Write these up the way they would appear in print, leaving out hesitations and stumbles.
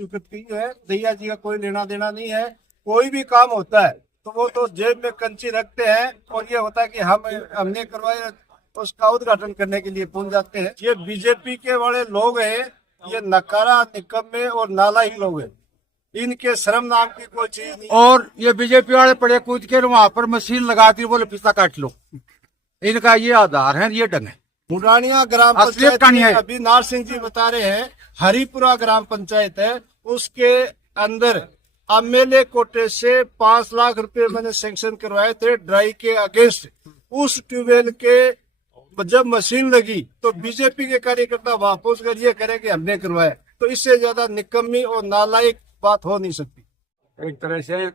स्वीकृत की है। दैया जी का कोई लेना देना नहीं है। कोई भी काम होता है तो वो तो जेब में कंची रखते हैं और ये होता है कि हमने करवाया तो उसका उद्घाटन करने के लिए पहुंच जाते हैं। ये बीजेपी के वाले लोग हैं, ये नकारा, निकम्मे और नालायक लोग हैं। इनके शर्म नाम की कोई चीज नहीं। और ये बीजेपी वाले पड़े कूद के वहां पर मशीन लगाती बोले पिस्ता काट लो। इनका ये आधार है, ये ढंग है। मुडानिया ग्राम असलियत पंचायत कहानी में है। अभी नार सिंह जी बता रहे हैं, हरिपुरा ग्राम पंचायत है, उसके अंदर एमएलए कोटे से 5 लाख रुपए मैंने सैंक्शन करवाए थे ड्राई के अगेंस्ट। उस ट्यूबवेल के जब मशीन लगी तो बीजेपी के कार्यकर्ता वहां पहुंच कर ये करें कि हमने करवाया, तो इससे ज्यादा निकम्मी और नालायक बात हो नहीं सकती। एक तरह से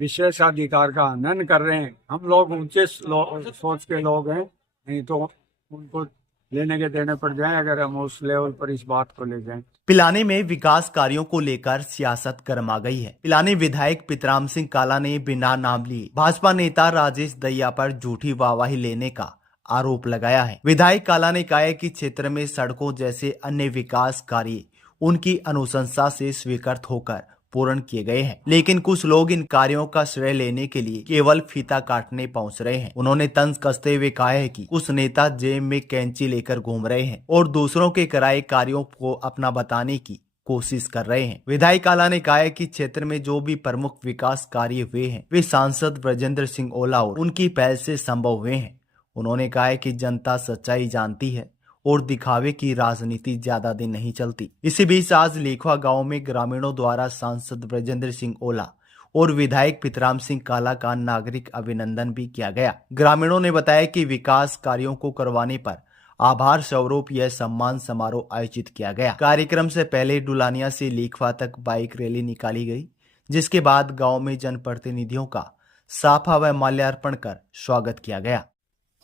विशेषाधिकार का हनन कर रहे हैं। हम लोग ऊंचे सोच के लोग हैं, नहीं तो उनको लेने के देने पड़ जाए अगर हम उस लेवल पर इस बात को ले जाएं। पिलानी में विकास कार्यों को लेकर सियासत गर्मा गई है। पिलानी विधायक पितराम सिंह काला ने बिना नाम लिए भाजपा नेता राजेश दहिया पर झूठी वाहवाही लेने का आरोप लगाया है। विधायक काला ने कहा है कि क्षेत्र में सड़कों जैसे अन्य विकास कार्य उनकी अनुशंसा से स्वीकृत होकर पूर्ण किए गए हैं, लेकिन कुछ लोग इन कार्यों का श्रेय लेने के लिए केवल फीता काटने पहुंच रहे हैं। उन्होंने तंज कसते हुए कहा है कि कुछ नेता जेब में कैंची लेकर घूम रहे हैं और दूसरों के कराए कार्यों को अपना बताने की कोशिश कर रहे हैं। विधायक काला ने कहा है कि क्षेत्र में जो भी प्रमुख विकास कार्य हुए हैं वे सांसद ब्रजेंद्र सिंह ओला और उनकी पहल से संभव हुए हैं। उन्होंने कहा है कि जनता सच्चाई जानती है और दिखावे की राजनीति ज्यादा दिन नहीं चलती। इसी बीच आज लेखवा गांव में ग्रामीणों द्वारा सांसद ब्रजेंद्र सिंह ओला और विधायक पितराम सिंह काला का नागरिक अभिनंदन भी किया गया। ग्रामीणों ने बताया कि विकास कार्यों को करवाने पर आभार स्वरूप यह सम्मान समारोह आयोजित किया गया। कार्यक्रम से पहले डुलानिया से लेखवा तक बाइक रैली निकाली गई, जिसके बाद गाँव में जनप्रतिनिधियों का साफा व माल्यार्पण कर स्वागत किया गया।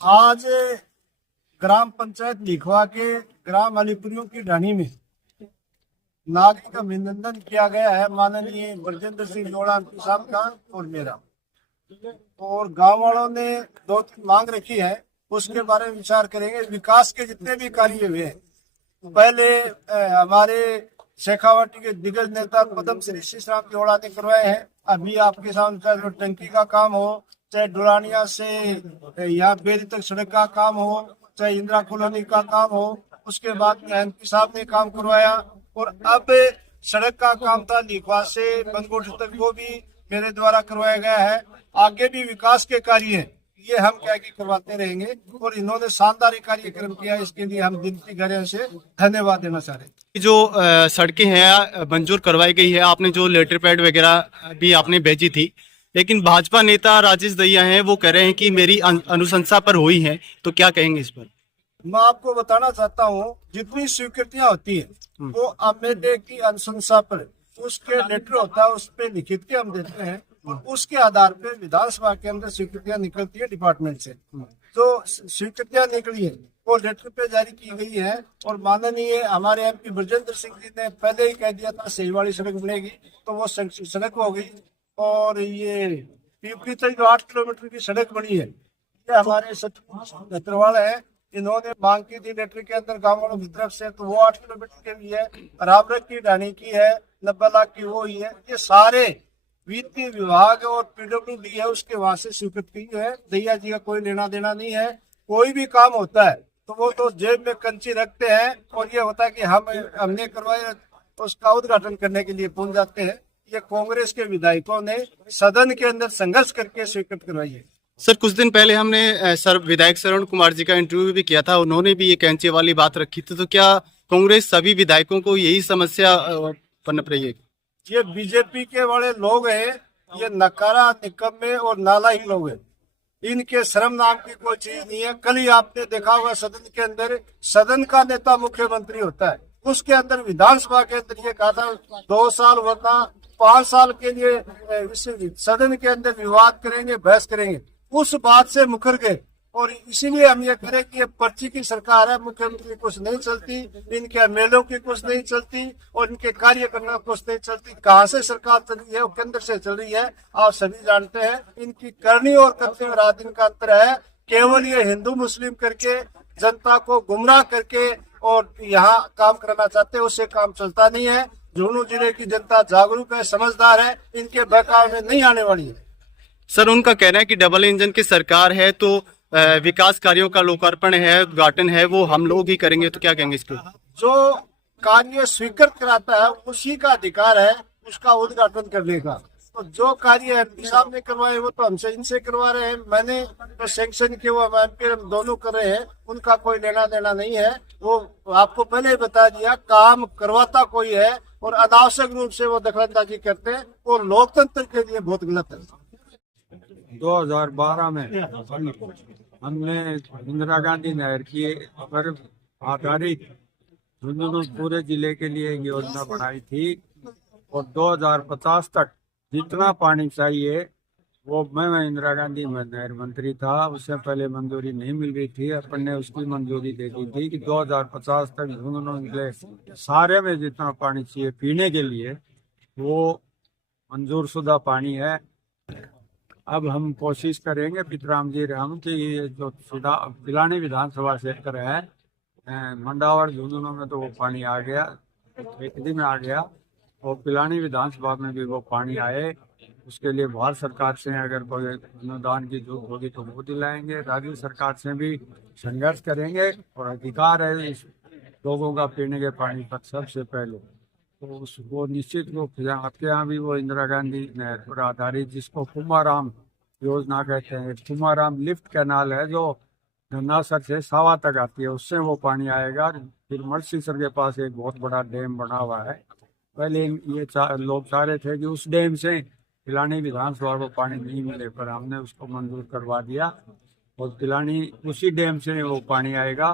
आज ग्राम पंचायत लिखवा के ग्राम अलीपुरियों की ढाणी में नागरिक अभिनंदन किया गया है माननीय ब्रजेंद्र सिंह ओला साहब का और मेरा। और गांव वालों ने 2-3 मांग रखी है, उसके बारे में विचार करेंगे। विकास के जितने भी कार्य हुए हैं, पहले हमारे शेखावाटी के दिग्गज नेता पद्म श्री श्रीराम ओला ने करवाए हैं। अभी आपके सामने चाहे टंकी का काम हो, चाहे डुलानिया से यहाँ बेरी तक सड़क का काम हो, चाहे इंदिरा कॉलोनी का काम हो, उसके बाद में एमपी साहब ने काम करवाया। और अब सड़क का काम था लिखवा से बनकोट तक, वो भी मेरे द्वारा करवाया गया है। आगे भी विकास के कार्य हैं, ये हम क्या कि करवाते रहेंगे और इन्होंने शानदार कार्यक्रम किया, इसके लिए हम दिल की गहराई से धन्यवाद देना चाह रहे हैं। जो सड़कें हैं मंजूर करवाई गई है, आपने जो लेटर पैड वगैरह भी आपने भेजी थी, लेकिन भाजपा नेता राजेश दहिया हैं, वो कह रहे हैं कि मेरी अनुशंसा पर हुई है, तो क्या कहेंगे इस पर? मैं आपको बताना चाहता हूँ, जितनी स्वीकृतियां होती है वो एमएलए की अनुशंसा पर उसके लेटर होता है, उस पे लिखित के हम देते हैं और उसके आधार पे विधानसभा के अंदर स्वीकृतियां निकलती है डिपार्टमेंट से। जो स्वीकृतियां निकली है वो लेटर पे जारी की गई है। और माननीय हमारे एमपी ब्रजेंद्र सिंह जी ने पहले ही कह दिया था सही वाली सड़क बनेगी, तो वो सड़क हो गई। और ये पीपली तक जो 8 किलोमीटर की सड़क बनी है, ये हमारे सत्रवाल है, इन्होंने मांग की थी लेटर के अंदर गाँव वालों की तरफ से, तो वो 8 किलोमीटर के भी है। रामरख की ढाणी की है, 90 लाख की वो ही है। ये सारे वित्तीय विभाग और पीडब्ल्यूडी है, उसके वहां से स्वीकृत की है। दैया जी का कोई लेना देना नहीं है। कोई भी काम होता है तो वो तो जेब में कंची रखते हैं और ये होता है कि हमने करवाया तो उसका उद्घाटन करने के लिए पहुंच जाते हैं। ये कांग्रेस के विधायकों ने सदन के अंदर संघर्ष करके स्वीकृत करवाई है। सर, कुछ दिन पहले हमने विधायक श्रवण कुमार जी का इंटरव्यू भी किया था, उन्होंने भी ये कैंची वाली बात रखी थी, तो क्या कांग्रेस सभी विधायकों को यही समस्या पनप रही है? ये बीजेपी के वाले लोग हैं, ये नकारा, निकम्मे और नालायक लोग हैं। इनके शर्म नाम की कोई चीज नहीं है। कल ही आपने देखा होगा सदन के अंदर, सदन का नेता मुख्यमंत्री होता है, उसके अंदर विधानसभा के अंदर ये कहा था 2 साल वरना 5 साल के लिए सदन के अंदर विवाद करेंगे, बहस करेंगे। उस बात से मुकर गए और इसीलिए हम ये करें कि ये पर्ची की सरकार है, मुख्यमंत्री कुछ नहीं चलती, इनके एमएलए की कुछ नहीं चलती और इनके कार्य करना कुछ नहीं चलती। कहाँ से सरकार चल रही है? वो केंद्र से चल रही है, आप सभी जानते हैं। इनकी करनी और करते हुए रात दिन का अंतर है। केवल ये हिंदू मुस्लिम करके जनता को गुमराह करके और यहाँ काम कराना चाहते हैं, उससे काम चलता नहीं है। झुंझुनू जिले की जनता जागरूक है, समझदार है, इनके बहकावे में नहीं आने वाली है। सर उनका कहना है कि डबल इंजन की सरकार है तो विकास कार्यों का लोकार्पण है, उद्घाटन है, वो हम लोग ही करेंगे, तो क्या कहेंगे इसको? जो कार्य स्वीकृत कराता है उसी का अधिकार है उसका उद्घाटन करने का। तो जो कार्य एमपी साहब ने करवाए वो तो हमसे इनसे करवा रहे हैं। मैंने जो सैंक्शन किए वो एमपी दोनों कर रहे हैं, उनका कोई लेना देना नहीं है। वो आपको पहले ही बता दिया, काम करवाता कोई है और अनावश्यक रूप से वो दखलंदाजी करते हैं और लोकतंत्र के लिए बहुत गलत है। 2012 में हमने इंदिरा गांधी नहर की पर आधारित झुंझुनू पूरे जिले के लिए एक योजना बनाई थी और 2050 तक जितना पानी चाहिए वो मैं इंदिरा गांधी में नहर मंत्री था, उससे पहले मंजूरी नहीं मिल रही थी, अपन ने उसकी मंजूरी दे दी थी कि 2050 तक झुंझुनू जिले सारे में जितना पानी चाहिए पीने के लिए वो मंजूर शुदा पानी है। अब हम कोशिश करेंगे पितराम जी राम की ये जो पिलानी विधानसभा क्षेत्र है मंडावर झुंझुनू में तो वो पानी आ गया, खेतड़ी में आ गया, और पिलानी विधानसभा में भी वो पानी आए। उसके लिए भारत सरकार से अगर कोई अनुदान की जरूरत होगी तो वो दिलाएंगे, राज्य सरकार से भी संघर्ष करेंगे और अधिकार है इस लोगों का पीने के पानी पर सबसे पहले। तो वो निश्चित रूप से आपके यहाँ भी वो इंदिरा गांधी नहर पर आधारित जिसको कुमाराम योजना कहते हैं, कुमाराम लिफ्ट कैनाल है जो धन्नासर से सावा तक आती है, उससे वो पानी आएगा। फिर मर्सीसर के पास एक बहुत बड़ा डैम बना हुआ है, पहले ये लोग चाह रहे थे कि उस डैम से पिलानी विधानसभा को पानी नहीं मिले, पर हमने उसको मंजूर करवा दिया और पिलानी उसी डैम से वो पानी आएगा,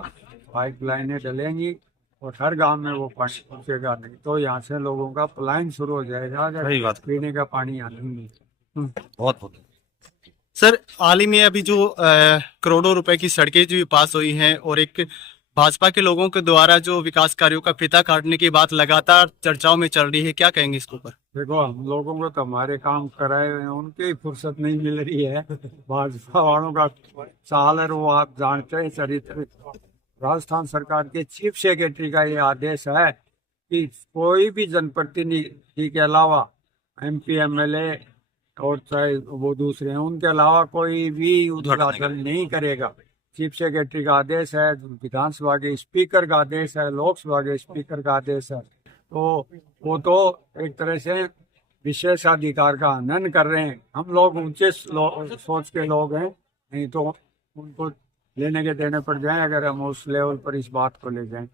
पाइपलाइनें डलेंगी और हर गांव में वो पानी पहुंचेगा। नहीं तो यहाँ से लोगों का पलायन शुरू हो जाएगा अगर पीने का पानी आने में। बहुत बहुत सर, हाल ही में अभी जो करोड़ों रुपए की सड़कें जो पास हुई हैं और एक भाजपा के लोगों के द्वारा जो विकास कार्यों का फीता काटने की बात लगातार चर्चाओं में चल रही है, क्या कहेंगे इसके ऊपर? देखो, हम लोगों को तो हमारे काम कराए हुए हैं, उनकी फुर्सत नहीं मिल रही है। भाजपा वालों का चाल है वो आप जानते हैं चरित्र। राजस्थान सरकार के चीफ सेक्रेटरी का ये आदेश है कि कोई भी जनप्रतिनिधि के अलावा MP MLA और चाहे वो दूसरे हैं उनके अलावा कोई भी उद्घाटन नहीं करेगा। चीफ सेक्रेटरी का आदेश है, विधानसभा के स्पीकर का आदेश है, लोकसभा के स्पीकर का आदेश है। तो वो तो एक तरह से विशेषाधिकार का हनन कर रहे हैं। हम लोग ऊंचे सोच के लोग हैं, नहीं तो उनको लेने के देने पड़ जाए अगर हम उस लेवल पर इस बात को ले जाएं।